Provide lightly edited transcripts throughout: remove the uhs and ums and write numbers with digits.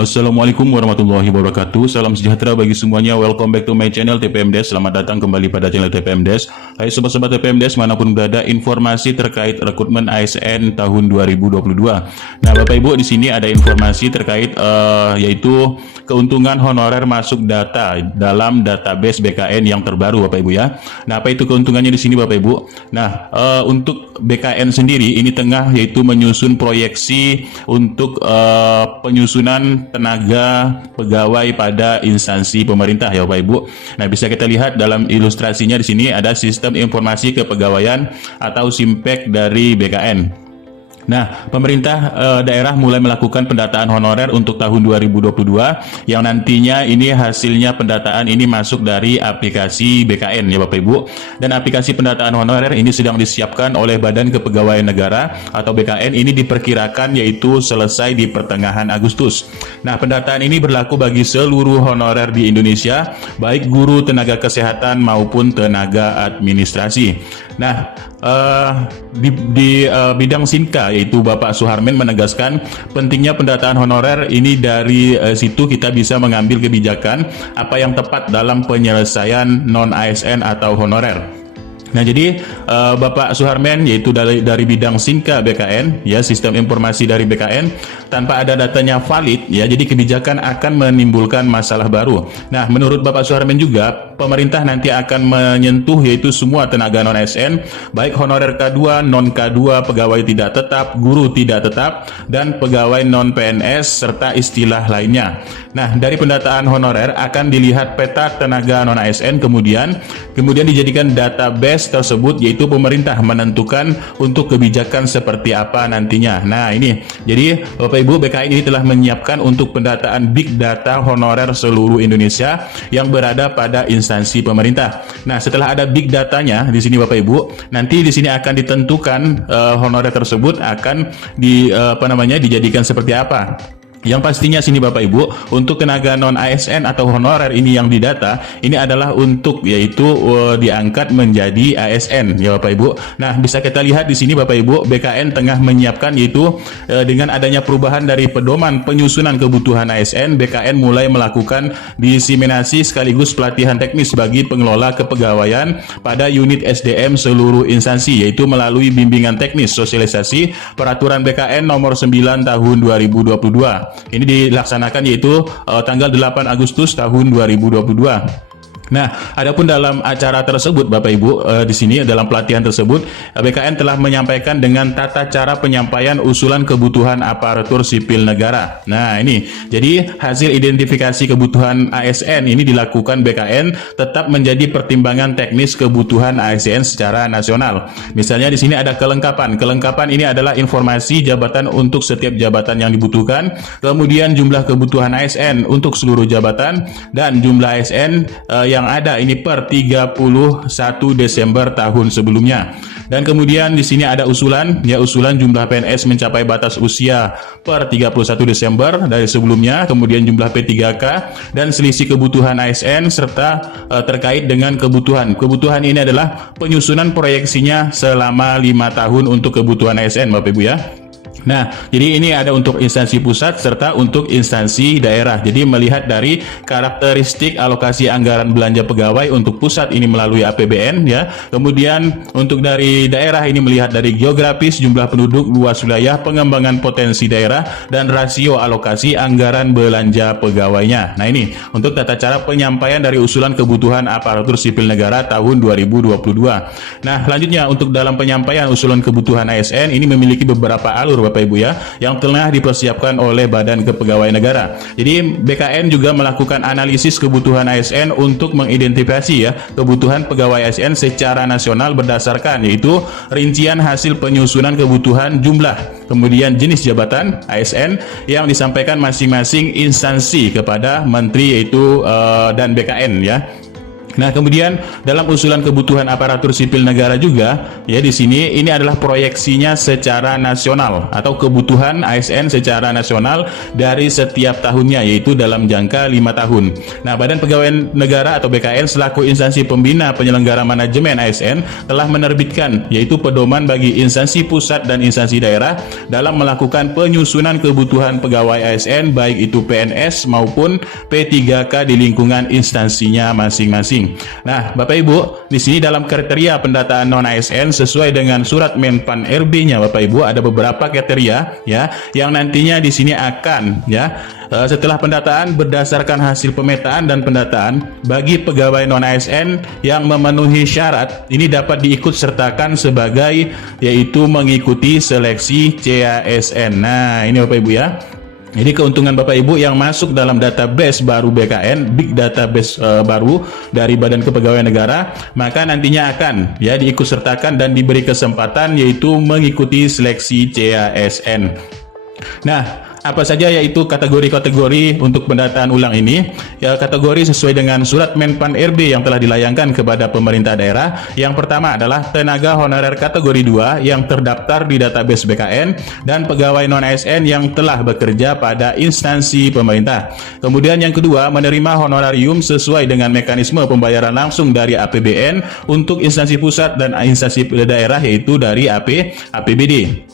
Assalamualaikum warahmatullahi wabarakatuh. Salam sejahtera bagi semuanya. Welcome back to my channel TPM Desk. Selamat datang kembali pada channel TPM Desk. Hai sobat-sobat TPM Desk manapun berada, informasi terkait rekrutmen ASN tahun 2022. Nah, Bapak Ibu, di sini ada informasi terkait yaitu keuntungan honorer masuk data dalam database BKN yang terbaru, Bapak Ibu ya. Nah, apa itu keuntungannya di sini, Bapak Ibu? Nah, untuk BKN sendiri ini tengah yaitu menyusun proyeksi untuk penyusunan tenaga pegawai pada instansi pemerintah ya Bapak Ibu. Nah, bisa kita lihat dalam ilustrasinya di sini ada sistem informasi kepegawaian atau SIMPEK dari BKN. Nah, pemerintah daerah mulai melakukan pendataan honorer untuk tahun 2022 yang nantinya ini hasilnya pendataan ini masuk dari aplikasi BKN ya Bapak Ibu. Dan aplikasi pendataan honorer ini sedang disiapkan oleh Badan Kepegawaian Negara atau BKN, ini diperkirakan yaitu selesai di pertengahan Agustus. Nah, pendataan ini berlaku bagi seluruh honorer di Indonesia, baik guru, tenaga kesehatan maupun tenaga administrasi. Nah, di bidang Sinka yaitu Bapak Suharmen menegaskan pentingnya pendataan honorer ini. Dari situ kita bisa mengambil kebijakan apa yang tepat dalam penyelesaian non ASN atau honorer. Nah, jadi Bapak Suharmen yaitu dari bidang Sinka BKN ya, sistem informasi dari BKN, tanpa ada datanya valid ya, jadi kebijakan akan menimbulkan masalah baru. Nah, menurut Bapak Suharmen juga pemerintah nanti akan menyentuh yaitu semua tenaga non ASN, baik honorer K2, non K2, pegawai tidak tetap, guru tidak tetap, dan pegawai non PNS serta istilah lainnya. Nah, dari pendataan honorer akan dilihat peta tenaga non ASN, kemudian dijadikan database tersebut, yaitu pemerintah menentukan untuk kebijakan seperti apa nantinya. Nah, ini jadi Bapak Ibu, BKN ini telah menyiapkan untuk pendataan big data honorer seluruh Indonesia yang berada pada instansi pemerintah. Nah, setelah ada big datanya di sini Bapak Ibu, nanti di sini akan ditentukan honorer tersebut akan dijadikan seperti apa. Yang pastinya sini Bapak Ibu, untuk tenaga non ASN atau honorer ini yang didata ini adalah untuk yaitu diangkat menjadi ASN ya Bapak Ibu. Nah, bisa kita lihat di sini Bapak Ibu, BKN tengah menyiapkan yaitu dengan adanya perubahan dari pedoman penyusunan kebutuhan ASN, BKN mulai melakukan diseminasi sekaligus pelatihan teknis bagi pengelola kepegawaian pada unit SDM seluruh instansi, yaitu melalui bimbingan teknis sosialisasi peraturan BKN nomor 9 tahun 2022. Ini dilaksanakan yaitu tanggal 8 Agustus tahun 2022. Nah, adapun dalam acara tersebut Bapak Ibu, di sini dalam pelatihan tersebut BKN telah menyampaikan dengan tata cara penyampaian usulan kebutuhan aparatur sipil negara. Nah, ini jadi hasil identifikasi kebutuhan ASN ini dilakukan BKN tetap menjadi pertimbangan teknis kebutuhan ASN secara nasional. Misalnya di sini ada kelengkapan. Kelengkapan ini adalah informasi jabatan untuk setiap jabatan yang dibutuhkan, kemudian jumlah kebutuhan ASN untuk seluruh jabatan, dan jumlah ASN yang ada ini per 31 Desember tahun sebelumnya. Dan kemudian di sini ada usulan jumlah PNS mencapai batas usia per 31 Desember dari sebelumnya, kemudian jumlah P3K dan selisih kebutuhan ASN serta terkait dengan kebutuhan. Kebutuhan ini adalah penyusunan proyeksinya selama 5 tahun untuk kebutuhan ASN Bapak Ibu ya. Nah, jadi ini ada untuk instansi pusat serta untuk instansi daerah. Jadi melihat dari karakteristik alokasi anggaran belanja pegawai untuk pusat ini melalui APBN ya. Kemudian untuk dari daerah ini melihat dari geografis, jumlah penduduk, luas wilayah, pengembangan potensi daerah, dan rasio alokasi anggaran belanja pegawainya. Nah, ini untuk tata cara penyampaian dari usulan kebutuhan aparatur sipil negara tahun 2022. Nah, selanjutnya untuk dalam penyampaian usulan kebutuhan ASN ini memiliki beberapa alur Bapak Ibu ya, yang telah dipersiapkan oleh Badan Kepegawaian Negara. Jadi BKN juga melakukan analisis kebutuhan ASN untuk mengidentifikasi ya kebutuhan pegawai ASN secara nasional berdasarkan yaitu rincian hasil penyusunan kebutuhan jumlah, kemudian jenis jabatan ASN yang disampaikan masing-masing instansi kepada menteri yaitu dan BKN ya. Nah, kemudian dalam usulan kebutuhan aparatur sipil negara juga, ya di sini ini adalah proyeksinya secara nasional atau kebutuhan ASN secara nasional dari setiap tahunnya, yaitu dalam jangka 5 tahun. Nah, Badan Pegawaian Negara atau BKN selaku instansi pembina penyelenggara manajemen ASN telah menerbitkan yaitu pedoman bagi instansi pusat dan instansi daerah dalam melakukan penyusunan kebutuhan pegawai ASN baik itu PNS maupun P3K di lingkungan instansinya masing-masing. Nah, Bapak Ibu, di sini dalam kriteria pendataan non ASN sesuai dengan surat Menpan RB-nya, Bapak Ibu, ada beberapa kriteria ya yang nantinya di sini akan setelah pendataan berdasarkan hasil pemetaan dan pendataan bagi pegawai non ASN yang memenuhi syarat ini dapat diikut sertakan sebagai yaitu mengikuti seleksi CASN. Nah, ini Bapak Ibu ya. Jadi keuntungan Bapak Ibu yang masuk dalam database baru BKN, big database baru dari Badan Kepegawaian Negara, maka nantinya akan diikutsertakan dan diberi kesempatan yaitu mengikuti seleksi CASN. Nah, apa saja yaitu kategori-kategori untuk pendataan ulang ini? Ya, kategori sesuai dengan surat Menpan RB yang telah dilayangkan kepada pemerintah daerah. Yang pertama adalah tenaga honorer kategori 2 yang terdaftar di database BKN dan pegawai non ASN yang telah bekerja pada instansi pemerintah. Kemudian yang kedua, menerima honorarium sesuai dengan mekanisme pembayaran langsung dari APBN untuk instansi pusat dan instansi daerah yaitu dari APBD.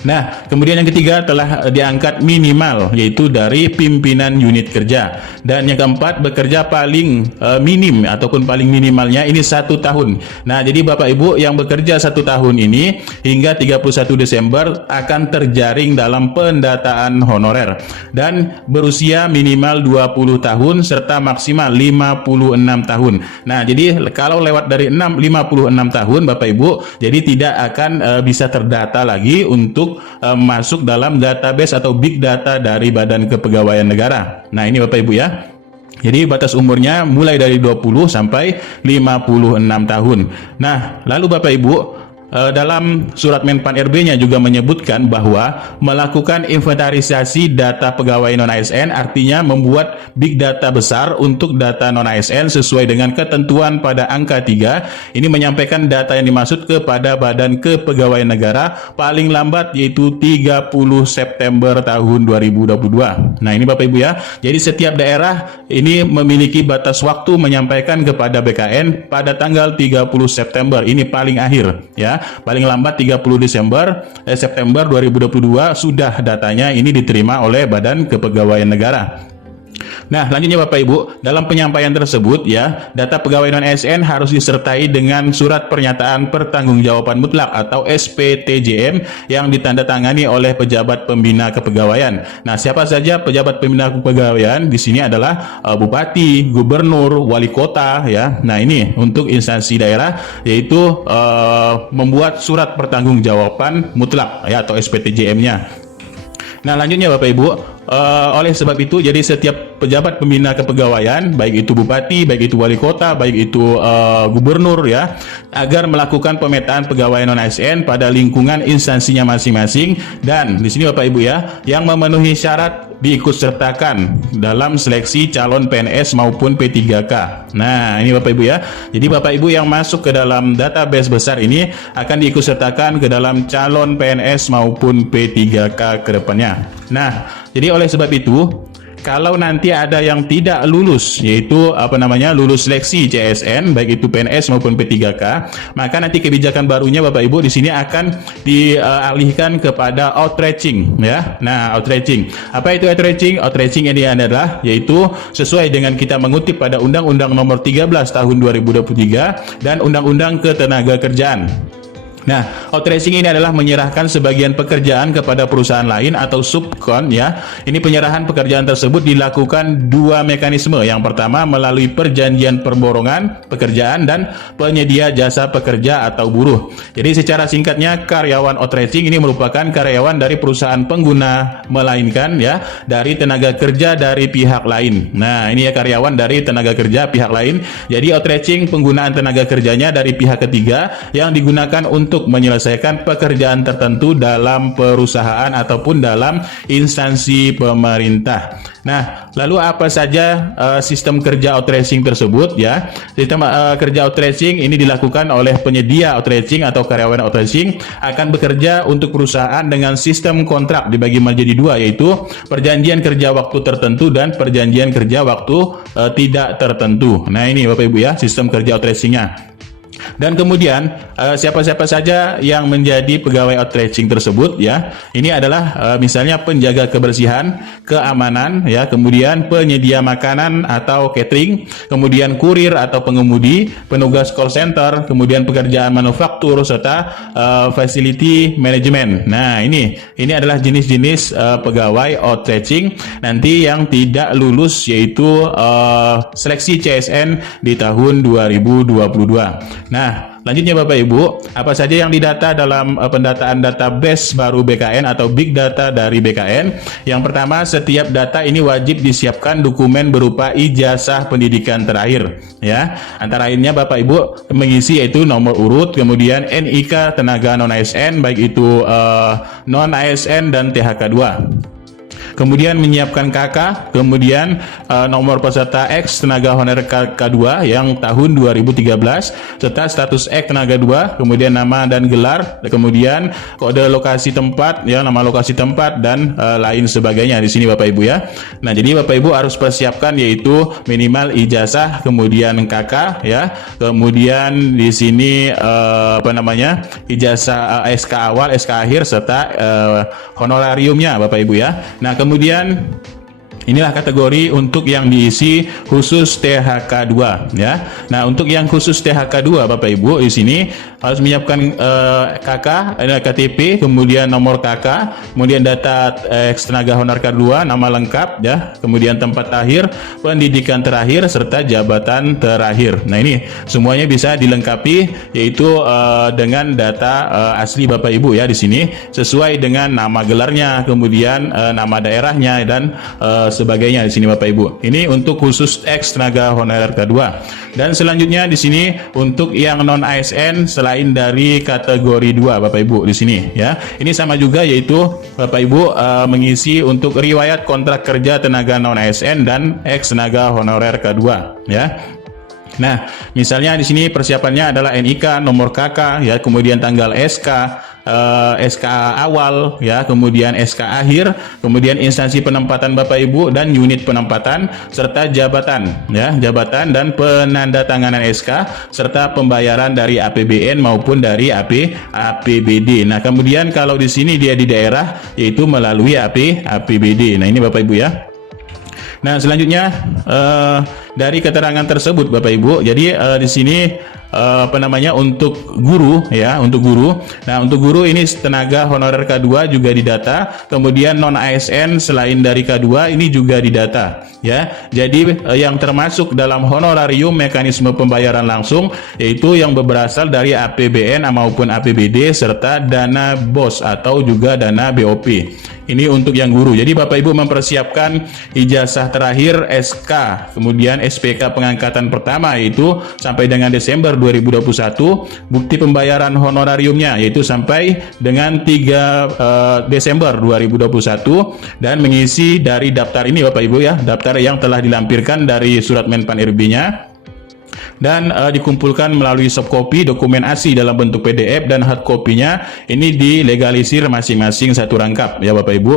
Nah, kemudian yang ketiga telah diangkat minimal yaitu dari pimpinan unit kerja. Dan yang keempat bekerja paling minim ataupun paling minimalnya ini 1 tahun. Nah, jadi Bapak Ibu yang bekerja 1 tahun ini hingga 31 Desember akan terjaring dalam pendataan honorer dan berusia minimal 20 tahun serta maksimal 56 tahun. Nah, jadi kalau lewat dari 56 tahun Bapak Ibu, jadi tidak akan bisa terdata lagi untuk masuk dalam database atau big data dari Badan Kepegawaian Negara. Nah, ini Bapak Ibu ya. Jadi batas umurnya mulai dari 20 sampai 56 tahun. Nah, lalu Bapak Ibu, dalam surat Menpan RB-nya juga menyebutkan bahwa melakukan inventarisasi data pegawai non-ASN artinya membuat big data besar untuk data non-ASN sesuai dengan ketentuan pada angka 3. Ini menyampaikan data yang dimaksud kepada Badan Kepegawaian Negara paling lambat yaitu 30 September tahun 2022. Nah, ini Bapak Ibu ya. Jadi setiap daerah ini memiliki batas waktu menyampaikan kepada BKN pada tanggal 30 September. Ini paling akhir ya. Paling lambat 30 September 2022 sudah datanya ini diterima oleh Badan Kepegawaian Negara. Nah, lanjutnya Bapak Ibu, dalam penyampaian tersebut ya, data pegawai non-ASN harus disertai dengan surat pernyataan pertanggungjawaban mutlak atau SPTJM yang ditandatangani oleh pejabat pembina kepegawaian. Nah, siapa saja pejabat pembina kepegawaian? Di sini adalah bupati, gubernur, wali kota ya. Nah, ini untuk instansi daerah yaitu membuat surat pertanggungjawaban mutlak ya atau SPTJM-nya. Nah, lanjutnya Bapak Ibu, oleh sebab itu jadi setiap pejabat pembina kepegawaian baik itu bupati, baik itu wali kota, baik itu gubernur ya, agar melakukan pemetaan pegawai non ASN pada lingkungan instansinya masing-masing dan di sini Bapak Ibu ya, yang memenuhi syarat diikutsertakan dalam seleksi calon PNS maupun P3K. Nah, ini Bapak Ibu ya. Jadi Bapak Ibu yang masuk ke dalam database besar ini akan diikutsertakan ke dalam calon PNS maupun P3K ke depannya. Nah, jadi oleh sebab itu kalau nanti ada yang tidak lulus yaitu lulus seleksi CASN baik itu PNS maupun P3K, maka nanti kebijakan barunya Bapak Ibu di sini akan dialihkan kepada outreaching ya. Nah, outreaching. Apa itu outreaching? Outreaching ini adalah yaitu sesuai dengan kita mengutip pada Undang-Undang Nomor 13 Tahun 2023 dan Undang-Undang Ketenagakerjaan. Nah, outsourcing ini adalah menyerahkan sebagian pekerjaan kepada perusahaan lain atau subkon ya. Ini penyerahan pekerjaan tersebut dilakukan dua mekanisme. Yang pertama melalui perjanjian perborongan pekerjaan dan penyedia jasa pekerja atau buruh. Jadi secara singkatnya karyawan outsourcing ini merupakan karyawan dari perusahaan pengguna melainkan ya dari tenaga kerja dari pihak lain. Nah, ini ya karyawan dari tenaga kerja pihak lain. Jadi outsourcing penggunaan tenaga kerjanya dari pihak ketiga yang digunakan untuk untuk menyelesaikan pekerjaan tertentu dalam perusahaan ataupun dalam instansi pemerintah. Nah, lalu apa saja sistem kerja outsourcing tersebut ya? Sistem kerja outsourcing ini dilakukan oleh penyedia outsourcing atau karyawan outsourcing akan bekerja untuk perusahaan dengan sistem kontrak dibagi menjadi dua, yaitu perjanjian kerja waktu tertentu dan perjanjian kerja waktu tidak tertentu. Nah, ini Bapak Ibu ya, sistem kerja outsourcing-nya. Dan kemudian siapa-siapa saja yang menjadi pegawai outsourcing tersebut ya. Ini adalah misalnya penjaga kebersihan, keamanan ya, kemudian penyedia makanan atau catering, kemudian kurir atau pengemudi, penugas call center, kemudian pekerjaan manufaktur serta facility management. Nah, ini adalah jenis-jenis pegawai outsourcing nanti yang tidak lulus, yaitu seleksi CSN di tahun 2022. Nah, lanjutnya Bapak Ibu, apa saja yang didata dalam pendataan database baru BKN atau Big Data dari BKN? Yang pertama, setiap data ini wajib disiapkan dokumen berupa ijazah pendidikan terakhir ya. Antara lainnya Bapak Ibu mengisi yaitu nomor urut, kemudian NIK tenaga non ASN baik itu non ASN dan THK 2. Kemudian menyiapkan KK, kemudian nomor peserta X tenaga honorer K2 yang tahun 2013 serta status X tenaga 2, kemudian nama dan gelar, kemudian kode lokasi tempat ya, nama lokasi tempat dan lain sebagainya di sini Bapak Ibu ya. Nah, jadi Bapak Ibu harus persiapkan yaitu minimal ijazah, kemudian KK ya, kemudian di sini ijazah SK awal, SK akhir serta honorariumnya Bapak Ibu ya. Nah, kemudian inilah kategori untuk yang diisi khusus THK 2 ya. Nah, untuk yang khusus THK 2 Bapak Ibu di sini harus menyiapkan KK, KTP, kemudian nomor KK, kemudian data tenaga honorer K2, nama lengkap ya, kemudian tempat akhir, pendidikan terakhir serta jabatan terakhir. Nah, ini semuanya bisa dilengkapi yaitu dengan data asli Bapak Ibu ya di sini sesuai dengan nama gelarnya, kemudian nama daerahnya dan sebagainya di sini Bapak Ibu. Ini untuk khusus X tenaga honorer K2. Dan selanjutnya di sini untuk yang non ASN selain dari kategori 2 Bapak Ibu di sini ya. Ini sama juga yaitu Bapak Ibu mengisi untuk riwayat kontrak kerja tenaga non ASN dan X tenaga honorer K2 ya. Nah, misalnya di sini persiapannya adalah NIK, nomor KK ya, kemudian tanggal SK, SK awal ya, kemudian SK akhir, kemudian instansi penempatan Bapak Ibu dan unit penempatan serta jabatan ya, jabatan dan penandatanganan SK serta pembayaran dari APBN maupun dari APBD. Nah, kemudian kalau di sini dia di daerah yaitu melalui APBD. Nah, ini Bapak Ibu ya. Nah, selanjutnya dari keterangan tersebut Bapak Ibu, jadi di sini untuk guru ya, untuk guru. Nah, untuk guru ini tenaga honorer K2 juga didata, kemudian non ASN selain dari K2 ini juga didata ya. Jadi yang termasuk dalam honorarium mekanisme pembayaran langsung yaitu yang berasal dari APBN maupun APBD serta dana BOS atau juga dana BOP. Ini untuk yang guru. Jadi Bapak Ibu mempersiapkan ijazah terakhir SK, kemudian SPK pengangkatan pertama yaitu sampai dengan Desember 2021, bukti pembayaran honorariumnya yaitu sampai dengan 3 Desember 2021 dan mengisi dari daftar ini Bapak Ibu ya, daftar yang telah dilampirkan dari surat Menpan RB-nya dan dikumpulkan melalui soft copy dokumen asli dalam bentuk PDF dan hard copy-nya ini dilegalisir masing-masing satu rangkap ya Bapak Ibu.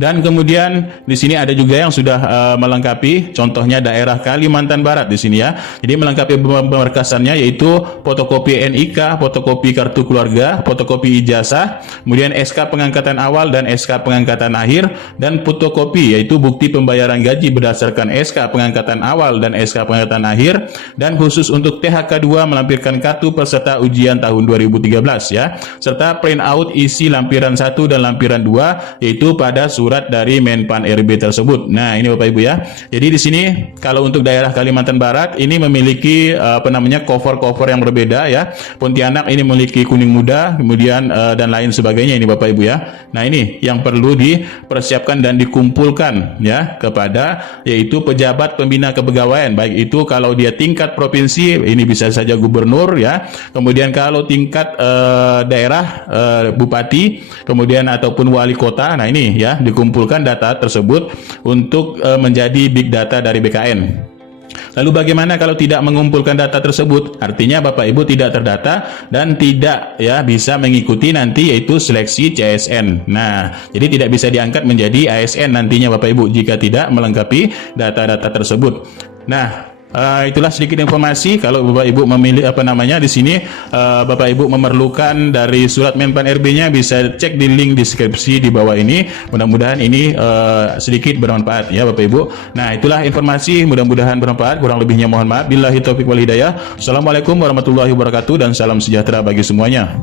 Dan kemudian di sini ada juga yang sudah melengkapi, contohnya daerah Kalimantan Barat di sini ya. Jadi melengkapi berkasannya yaitu fotokopi NIK, fotokopi kartu keluarga, fotokopi ijazah, kemudian SK pengangkatan awal dan SK pengangkatan akhir, dan fotokopi yaitu bukti pembayaran gaji berdasarkan SK pengangkatan awal dan SK pengangkatan akhir, dan khusus untuk THK 2 melampirkan kartu peserta ujian tahun 2013 ya, serta print out isi lampiran 1 dan lampiran 2 yaitu pada surat surat dari Menpan RB tersebut. Nah, ini Bapak Ibu ya. Jadi di sini kalau untuk daerah Kalimantan Barat ini memiliki cover-cover yang berbeda ya. Pontianak ini memiliki kuning muda, kemudian dan lain sebagainya ini Bapak Ibu ya. Nah, ini yang perlu dipersiapkan dan dikumpulkan ya kepada yaitu pejabat pembina kepegawaian, baik itu kalau dia tingkat provinsi ini bisa saja gubernur ya. Kemudian kalau tingkat daerah bupati, kemudian ataupun wali kota. Nah, ini ya dikumpulkan data tersebut untuk menjadi big data dari BKN. Lalu bagaimana kalau tidak mengumpulkan data tersebut? Artinya Bapak Ibu tidak terdata dan tidak ya bisa mengikuti nanti yaitu seleksi CSN. Nah, jadi tidak bisa diangkat menjadi ASN nantinya Bapak Ibu jika tidak melengkapi data-data tersebut. Nah, itulah sedikit informasi. Kalau Bapak Ibu memilih di sini Bapak Ibu memerlukan dari surat Menpan RB-nya, bisa cek di link deskripsi di bawah ini. Mudah-mudahan ini sedikit bermanfaat ya Bapak Ibu. Nah, itulah informasi, mudah-mudahan bermanfaat. Kurang lebihnya mohon maaf. Billahi taufiq wal hidayah. Assalamualaikum warahmatullahi wabarakatuh dan salam sejahtera bagi semuanya.